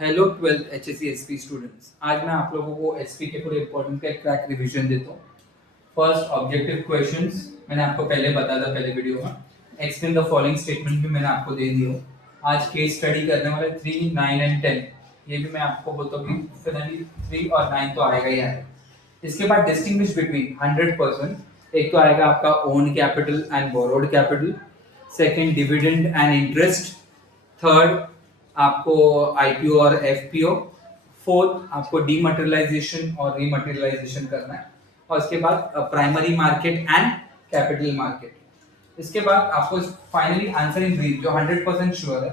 Hello 12th HSC SP students. आज मैं आप लोगों को एसपी के पूरे इंपॉर्टेंट का एक क्रैक रिवीजन देता हूँ। फर्स्ट ऑब्जेक्टिव क्वेश्चंस मैंने आपको पहले बताया था पहले वीडियो में। एक्सप्लेन द फॉलोइंग स्टेटमेंट भी मैंने आपको दे दिया हो। आज केस स्टडी करने वाले 3, 9 एंड 10 ये भी मैं आपको बोलता हूँ कि फाइनली 3 और 9 तो आएगा ही आएगा। इसके बाद डिस्टिंग्विश बिटवीन 100%। एक तो आएगा आपका own capital and borrowed capital, second dividend and interest, third आपको आईपीओ और एफपीओ, फोर्थ आपको डीमटेरियलाइजेशन और रीमटेरियलाइजेशन करना है, और इसके बाद primary market and capital market. इसके बाद आपको फाइनली आंसर इन ब्रीफ जो 100% श्योर है,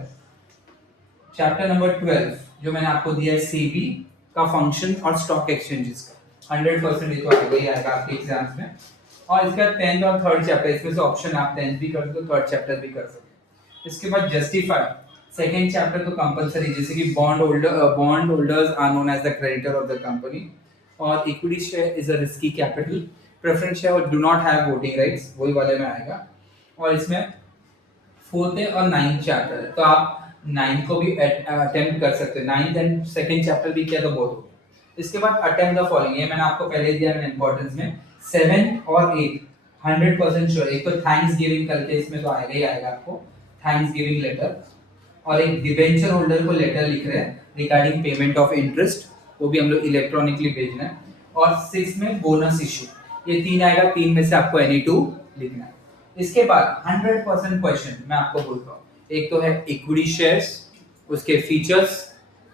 चैप्टर नंबर 12 जो मैंने आपको दिया है सेबी का फंक्शन और स्टॉक एक्सचेंजेस का। 100% ये तो आएगा ही आएगा आपके एग्जाम्स में। और इसका 10th और 3rd चैप्टर, इसमें से ऑप्शन आप 10th भी कर सकते हो, 3rd चैप्टर भी कर सकते हो। इसके बाद जस्टिफाई सेकेंड चैप्टर तो कंपलसरी, जैसे कि bond holders are known as the creditor of the company, और equity share is a risky capital, preference share do not have voting rights, वही वाले में आएगा। और इसमें 4th और 9th चैप्टर है, तो आप 9th को भी अटेम्प्ट कर सकते हैं। 9th एंड सेकेंड चैप्टर भी किया तो बहुत हो गया। इसके बाद अटेम्प्ट द फॉलोइंग, ये मैंने आपको पहले दिया मैंने इंपॉर्टेंस में। 7 और 8 100% श्योर। एक तो थैंक्स गिविंग करके इसमें तो आएगा ही आएगा आपको, थैंक्स गिविंग लेटर, और एक डिवेंचर होल्डर को लेटर लिख रहे हैं रिगार्डिंग पेमेंट ऑफ इंटरेस्ट, वो भी हम लोग इलेक्ट्रॉनिकली भेजना है। और 6 में बोनस इशू, ये 3 आएगा, 3 में से आपको एनी 2 लिखना है। इसके बाद 100% क्वेश्चन मैं आपको बोलता हूँ, एक तो है इक्विटी शेयर्स, उसके फीचर्स,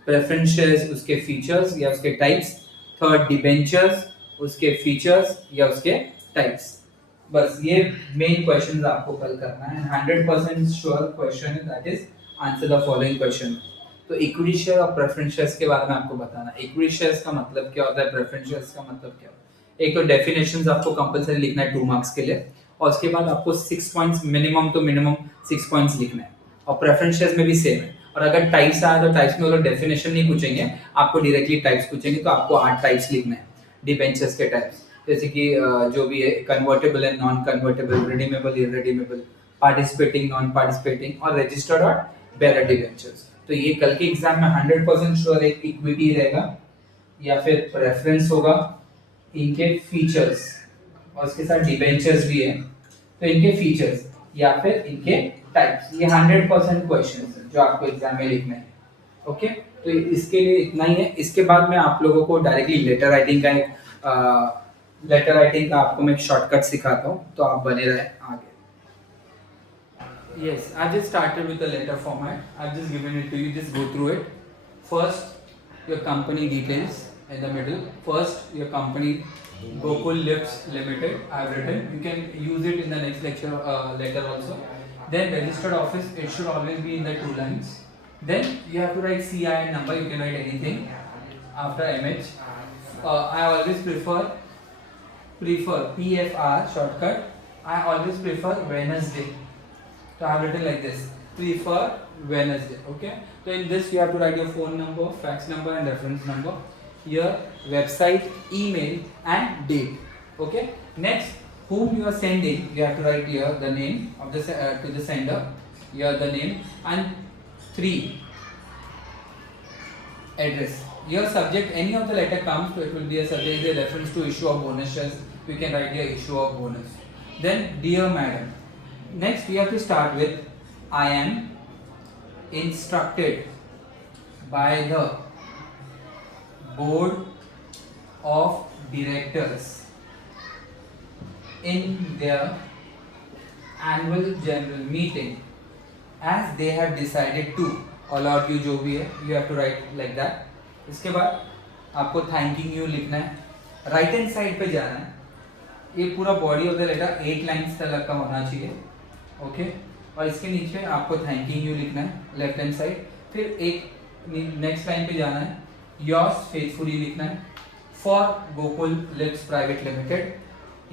प्रेफरेंस शेयर्स उसके फीचर्स या उसके टाइप्स, थर्ड डिबेंचर्स उसके फीचर्स या उसके टाइप्स। बस ये मेन क्वेश्चंस आपको कल करना है। 100% श्योर क्वेश्चन है, that is answer the following question. तो इक्विटी शेयर और प्रेफरेंस शेयर्स के बारे में आपको बताना है। इक्विटी शेयर्स का मतलब क्या होता है, प्रेफरेंस शेयर्स का मतलब क्या होता है। एक तो डेफिनेशंस आपको कंपलसरी लिखना है 2 मार्क्स के लिए, और उसके बाद आपको 6 पॉइंट्स मिनिमम 6 पॉइंट्स लिखना है। और प्रेफरेंस शेयर्स में भी सेम है। और अगर टाइप्स आए तो टाइप्स में वो लोग डेफिनेशन नहीं पूछेंगे, आपको डायरेक्टली टाइप्स पूछेंगे, तो आपको 8 टाइप्स लिखना है डिबेंचर्स के टाइप्स, जैसे कि जो भी है convertible and non convertible, redeemable irredeemable, participating non participating, और रजिस्टर्ड और बेरर डिबेंचर्स। तो ये कल के एग्जाम में 100% श्योर एक इक्विटी रहेगा या फिर प्रेफरेंस होगा, इनके फीचर्स, और इसके साथ डिबेंचर्स भी है, तो इनके फीचर्स या फिर इनके टाइप्स। ये 100% क्वेश्चंस है जो आपको एग्जाम में लिखना है। ओके, तो इसके लिए इतना ही है। इसके बाद मैं आप लोगों को डायरेक्टली लेटर राइटिंग का आपको मैं एक शॉर्टकट सिखाता हूँ, तो आप बने रहे आगे। Yes, I've just started with the letter format. I've just given it to you. Just go through it. First, your company details in the middle. First, your company Gokul Lifts Limited. I've written. You can use it in the next lecture letter also. Then registered office. It should always be in the 2 lines. Then you have to write CIN number. You can write anything after MH. I always prefer PFR shortcut. I always prefer Wednesday. So I have written like this, prefer Wednesday. Okay, so in this you have to write your phone number, fax number and reference number, your website, email and date. Okay, next whom you are sending, you have to write here the name of the to the sender, here the name, and 3 address. Your subject, any of the letter comes, so it will be a subject, a reference to issue of bonus shares, we can write here issue of bonus. Then dear madam. Next we have to start with I am instructed by the board of directors in their annual general meeting as they have decided to allot you, जो भी है you have to write like that. इसके बाद आपको thanking you लिखना है, right hand side पे जाना है। ये पूरा body of the letter 8 lines तक का होना चाहिए। ओके, और इसके नीचे आपको थैंकिंग यू लिखना है लेफ्ट हैंड साइड। फिर एक नेक्स्ट लाइन पे जाना है, योर्स फेथफुली लिखना है, for Gokul lifts private limited,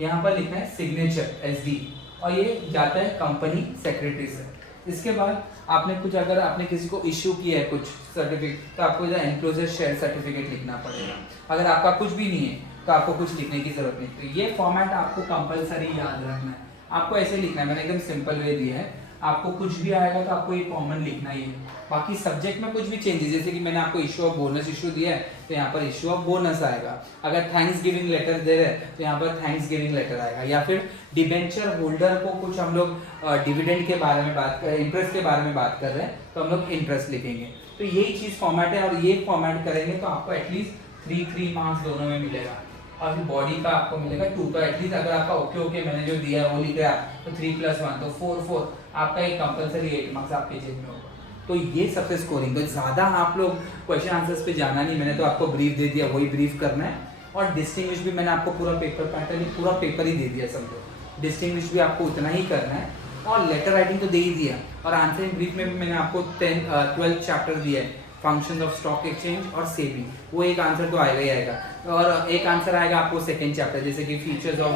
यहाँ पर लिखना है सिग्नेचर SD, और ये जाता है कंपनी सेक्रेटरी से। इसके बाद आपने कुछ, अगर आपने किसी को इश्यू किया है कुछ सर्टिफिकेट, तो आपको एनक्लोजर शेयर सर्टिफिकेट लिखना पड़ेगा। अगर आपका कुछ भी नहीं है तो आपको कुछ लिखने की जरूरत नहीं। तो ये फॉर्मेट आपको कंपलसरी याद रखना है। आपको ऐसे लिखना है, मैंने एकदम सिंपल वे दिया है, आपको कुछ भी आएगा तो आपको ये कॉमन लिखना ही है। बाकी सब्जेक्ट में कुछ भी चेंजेस, जैसे कि मैंने आपको इशू ऑफ बोनस इशू दिया है तो यहाँ पर इशू ऑफ बोनस आएगा। अगर थैंक्स गिविंग लेटर दे रहे हैं तो यहाँ पर थैंक्स गिविंग लेटर आएगा। या फिर डिबेंचर होल्डर को कुछ हम लोग डिविडेंड के बारे में बात कर, इंटरेस्ट के बारे में बात कर रहे हैं तो हम लोग इंटरेस्ट लिखेंगे। तो यही चीज़ फॉर्मेट है, और ये फॉर्मेट करेंगे तो आपको एटलीस्ट 3 मार्क्स दोनों में मिलेगा। और बॉडी का आपको मिलेगा 2, तो एटलीस्ट अगर आपका ओके मैंने जो दिया है वो लिख रहा है तो 3 + 1 तो 4 आपका एक कंपलसरी 8 मार्क्स आपके जेब में होगा। तो ये सबसे स्कोरिंग। तो ज़्यादा आप लोग क्वेश्चन आंसर्स पे जाना नहीं, मैंने तो आपको ब्रीफ दे दिया, वही ब्रीफ करना है। और डिस्टिंग्विश भी मैंने आपको पूरा पेपर पैटर्न पूरा पेपर ही दे दिया समझो। डिस्टिंग्विश भी आपको उतना ही करना है, और लेटर राइटिंग तो दे ही दिया। और आंसर इन ब्रीफ में भी मैंने आपको 12th चैप्टर दिया है, फंक्शंस ऑफ स्टॉक एक्सचेंज और सेबी, वो एक आंसर तो आएगा ही आएगा। और एक आंसर आएगा आपको सेकंड चैप्टर, जैसे कि फीचर्स ऑफ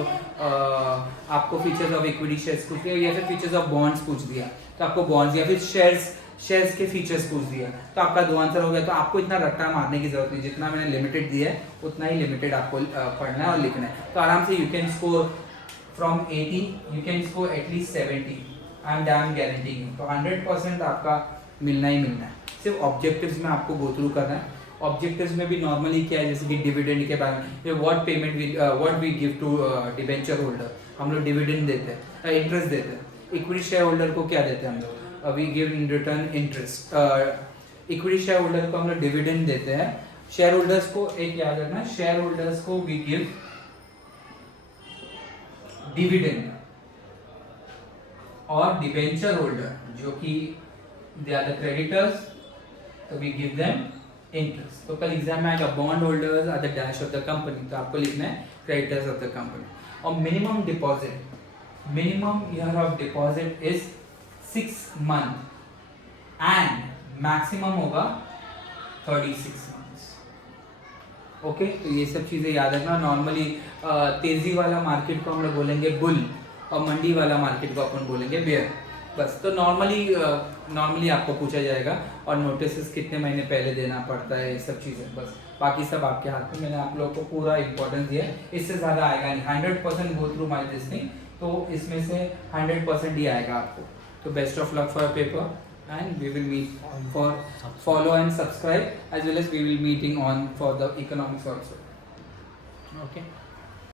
आपको फीचर्स ऑफ इक्विटी शेयर्स पूछ दिया, या फिर फीचर्स ऑफ बॉन्ड्स पूछ दिया तो आपको बॉन्ड्स, या फिर शेयर्स के फीचर्स पूछ दिया तो आपका 2 आंसर हो गया। तो आपको इतना रट्टा मारने की जरूरत नहीं, जितना मैंने लिमिटेड दिया है उतना ही लिमिटेड आपको पढ़ना है और लिखना है। तो आराम से you can score from 80, you can score at least 70, I am damn guaranteeing you. तो 100% आपका मिलना ही मिलना है। सिर्फ ऑब्जेक्टिव्स में आपको गो थ्रू करना है। ऑब्जेक्टिव्स में भी नॉर्मली क्या है, जैसे कि डिविडेंड के बारे में, what we give to debenture holder, हम लोग डिविडेंड देते हैं, इंटरेस्ट देते हैं। इक्विटी शेयर होल्डर को क्या देते हैं हम लोग, we give in return interest. Equity share holder को हम लोग डिविडेंड देते हैं। शेयर होल्डर्स को एक याद रखना, शेयर होल्डर्स को वी गिव डिविडेंड, और डिबेंचर होल्डर जो कि दे आर द क्रेडिटर्स, तो वी गिव देम इंटरेस्ट। तो कल एग्जाम में आएगा bond holders are the dash of the company, तो आपको लिखना है क्रेडिटर्स ऑफ द कंपनी। और minimum deposit, minimum year of deposit is 6 month and maximum होगा 36 मंथ्स। ओके, तो ये सब चीजें याद रखना। नॉर्मली तेजी वाला मार्केट को हम लोग बोलेंगे बुल, और मंडी वाला मार्केट को अपन बोलेंगे बेयर। बस, तो नॉर्मली आपको पूछा जाएगा, और नोटिस कितने महीने पहले देना पड़ता है, ये सब चीज़ें। बस बाकी सब आपके हाथ में। मैंने आप लोगों को पूरा इंपॉर्टेंस दिया है, इससे ज़्यादा आएगा नहीं। 100% go through my this thing, तो इसमें से 100% ही आएगा आपको। तो best of luck for paper, and we will meet for follow and subscribe, as well as we will meeting on for the economics also. Okay.